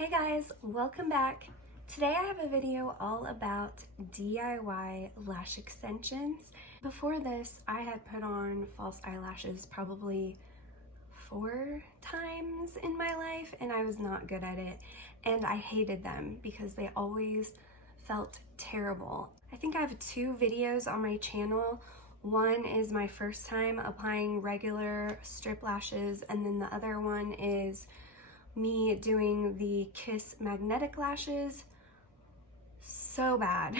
Hey guys, welcome back. Today I have a video all about DIY lash extensions. Before this, I had put on false eyelashes probably 4 times in my life and I was not good at it. And I hated them because they always felt terrible. I think I have 2 videos on my channel. One is my first time applying regular strip lashes, and then the other one is me doing the Kiss magnetic lashes. So bad.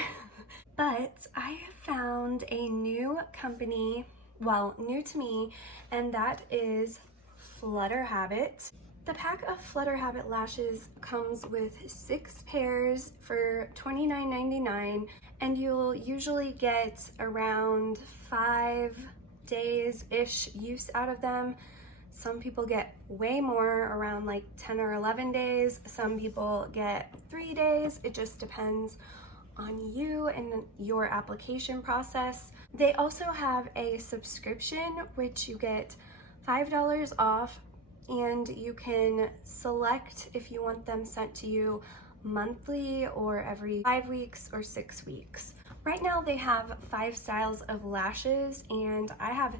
But I have found a new company, well, new to me, and that is Flutter Habit. The pack of Flutter Habit lashes comes with 6 pairs for $29.99, and you'll usually get around 5 days-ish use out of them. Some people get way more, around like 10 or 11 days. Some people get 3 days. It just depends on you and your application process. They also have a subscription, which you get $5 off, and you can select if you want them sent to you monthly or every 5 weeks or 6 weeks. Right now they have 5 styles of lashes, and I have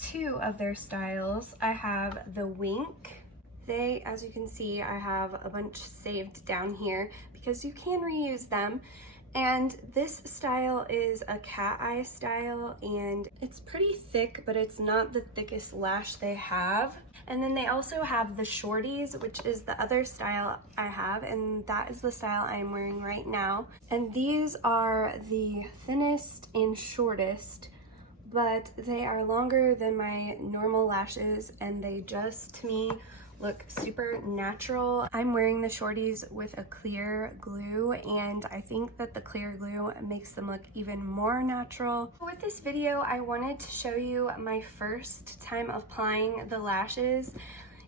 2 of their styles. I have the Wink. As you can see, I have a bunch saved down here because you can reuse them. And this style is a cat eye style, and it's pretty thick, but it's not the thickest lash they have. And then they also have the Shorties, which is the other style I have, and that is the style I'm wearing right now. And these are the thinnest and shortest, but they are longer than my normal lashes, and they just, to me, look super natural. I'm wearing the Shorties with a clear glue, and I think that the clear glue makes them look even more natural. With this video, I wanted to show you my first time applying the lashes,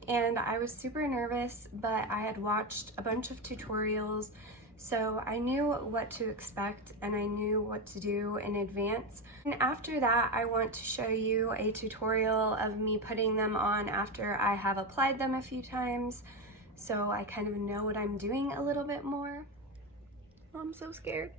and I was super nervous, but I had watched a bunch of tutorials, so I knew what to expect and I knew what to do in advance. And after that, I want to show you a tutorial of me putting them on after I have applied them a few times, so I kind of know what I'm doing a little bit more. Oh, I'm so scared.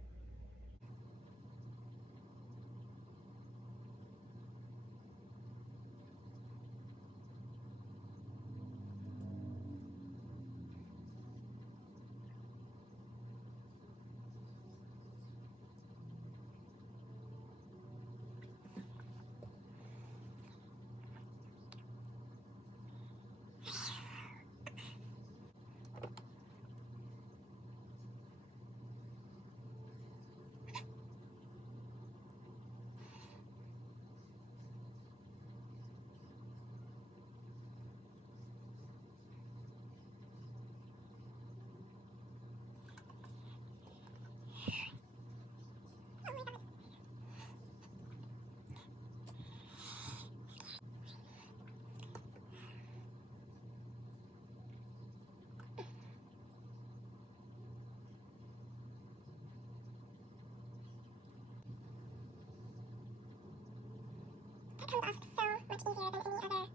It comes off so much easier than any other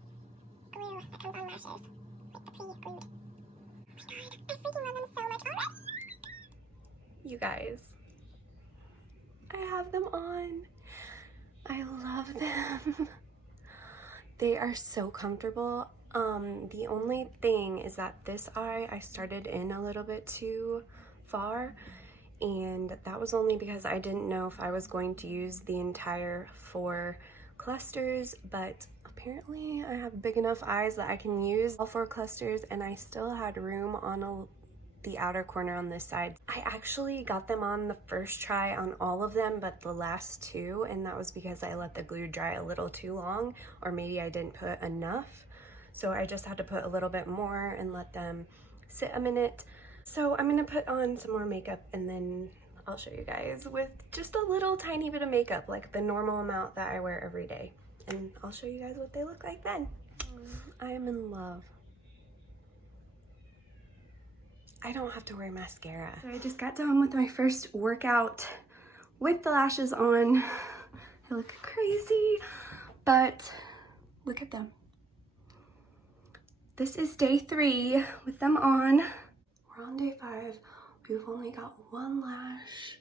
glue that comes on lashes, like the pre-glued. Oh my god, I freaking love them so much already! You guys, I have them on. I love them. They are so comfortable. The only thing is that this eye I started in a little bit too far, and that was only because I didn't know if I was going to use the entire 4 clusters, but apparently I have big enough eyes that I can use all 4 clusters, and I still had room on the outer corner on this side. I actually got them on the first try on all of them, but the last 2, and that was because I let the glue dry a little too long, or maybe I didn't put enough. So I just had to put a little bit more and let them sit a minute. So I'm gonna put on some more makeup, and then I'll show you guys with just a little tiny bit of makeup, like the normal amount that I wear every day. And I'll show you guys what they look like then. I am in love. I don't have to wear mascara. So I just got done with my first workout with the lashes on. I look crazy, but look at them. This is day 3 with them on. We're on day You've only got one lash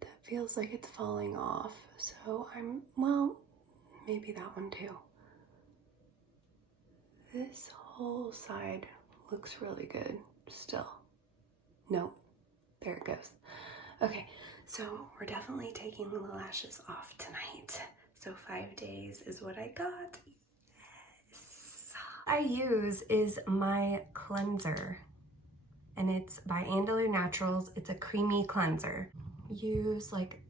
that feels like it's falling off. So well, maybe that one too. This whole side looks really good still. Nope, there it goes. Okay, so we're definitely taking the lashes off tonight. So 5 days is what I got. Yes. I use is my cleanser, and it's by Andalou Naturals. It's a creamy cleanser. Use like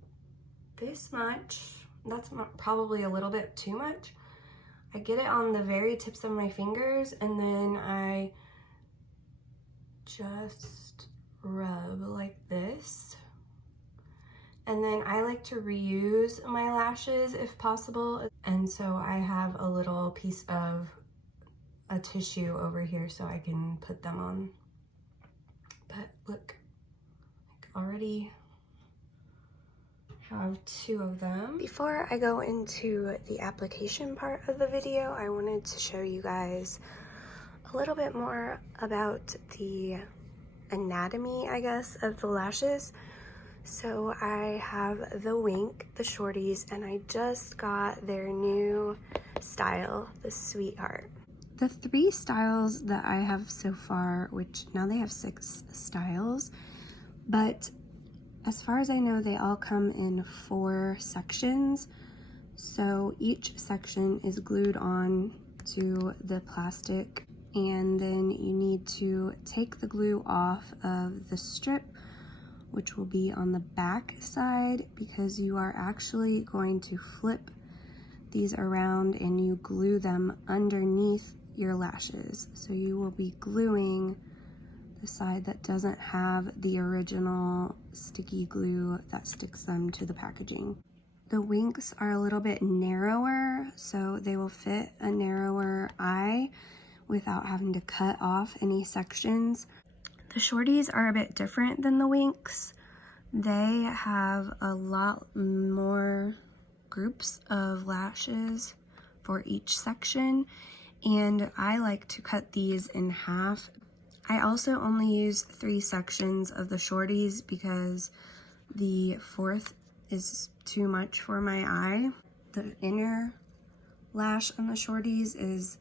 this much. That's probably a little bit too much. I get it on the very tips of my fingers, and then I just rub like this. And then I like to reuse my lashes if possible. And so I have a little piece of a tissue over here so I can put them on. But look, I already have 2 of them. Before I go into the application part of the video, I wanted to show you guys a little bit more about the anatomy, I guess, of the lashes. So I have the Wink, the shorties, and I just got their new style, the Sweetheart. The 3 styles that I have so far, which now they have 6 styles, but as far as I know, they all come in 4 sections. So each section is glued on to the plastic, and then you need to take the glue off of the strip, which will be on the back side, because you are actually going to flip these around and you glue them underneath your lashes. So you will be gluing the side that doesn't have the original sticky glue that sticks them to the packaging. The Winks are a little bit narrower, so they will fit a narrower eye without having to cut off any sections. The shorties are a bit different than the Winks. They have a lot more groups of lashes for each section, and I like to cut these in half. I also only use 3 sections of the shorties because the 4th is too much for my eye. The inner lash on the shorties is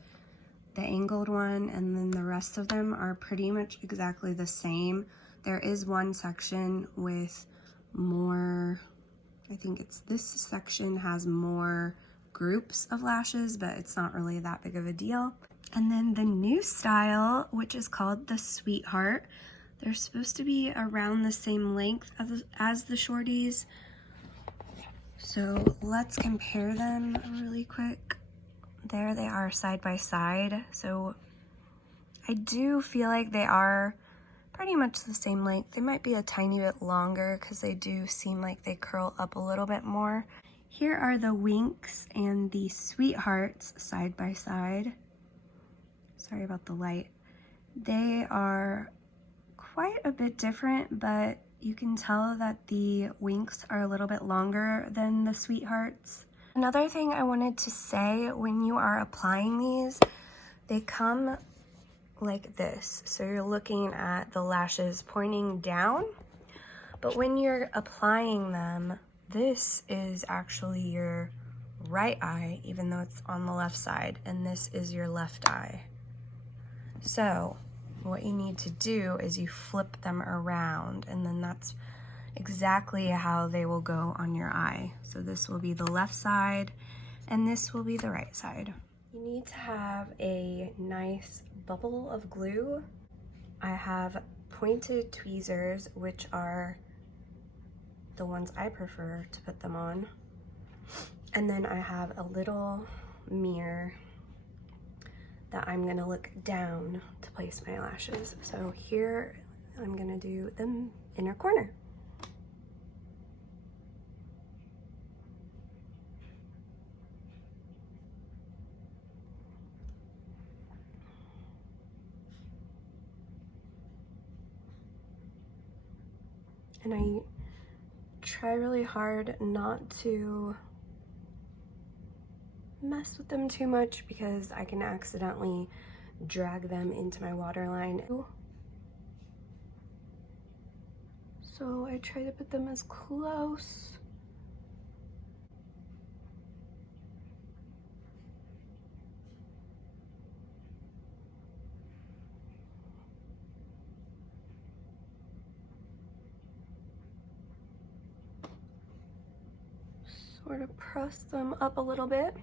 the angled one, and then the rest of them are pretty much exactly the same. There is one section with more, I think it's this section has more groups of lashes, but it's not really that big of a deal. And then the new style, which is called the Sweetheart, they're supposed to be around the same length as the shorties. So let's compare them really quick. There they are side by side. So I do feel like they are pretty much the same length. They might be a tiny bit longer because they do seem like they curl up a little bit more. Here are the Winks and the Sweethearts side by side. Sorry about the light. They are quite a bit different, but you can tell that the Winks are a little bit longer than the Sweethearts. Another thing I wanted to say, when you are applying these, they come like this. So you're looking at the lashes pointing down, but when you're applying them, this is actually your right eye, even though it's on the left side, and this is your left eye. So what you need to do is you flip them around, and then that's exactly how they will go on your eye. So this will be the left side, and this will be the right side. You need to have a nice bubble of glue. I have pointed tweezers, which are the ones I prefer to put them on. And then I have a little mirror that I'm gonna look down to place my lashes. So here I'm gonna do the inner corner. And I try really hard not to mess with them too much because I can accidentally drag them into my waterline. So I try to put them as close. Sort of press them up a little bit.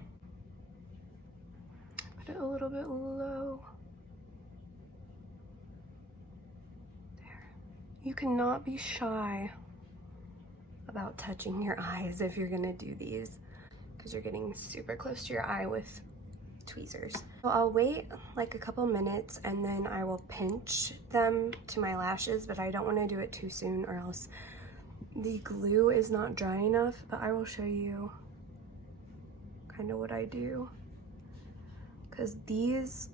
Put it a little bit low. There. You cannot be shy about touching your eyes if you're gonna do these, because you're getting super close to your eye with tweezers. So I'll wait like a couple minutes and then I will pinch them to my lashes, but I don't want to do it too soon or else the glue is not dry enough. But I will show you kind of what I do, because these,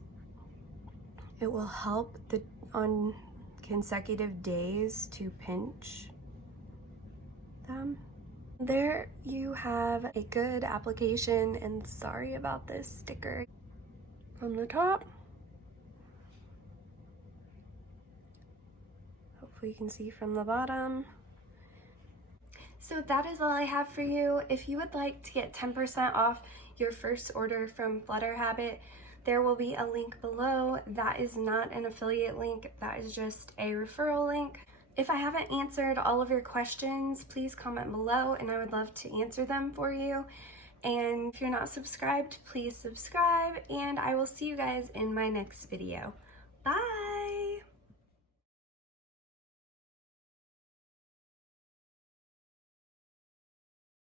it will help on consecutive days to pinch them. There you have a good application, and sorry about this sticker. From the top, hopefully you can see from the bottom. So that is all I have for you. If you would like to get 10% off your first order from Flutter Habit, there will be a link below. That is not an affiliate link, that is just a referral link. If I haven't answered all of your questions, please comment below and I would love to answer them for you. And if you're not subscribed, please subscribe, and I will see you guys in my next video. Bye!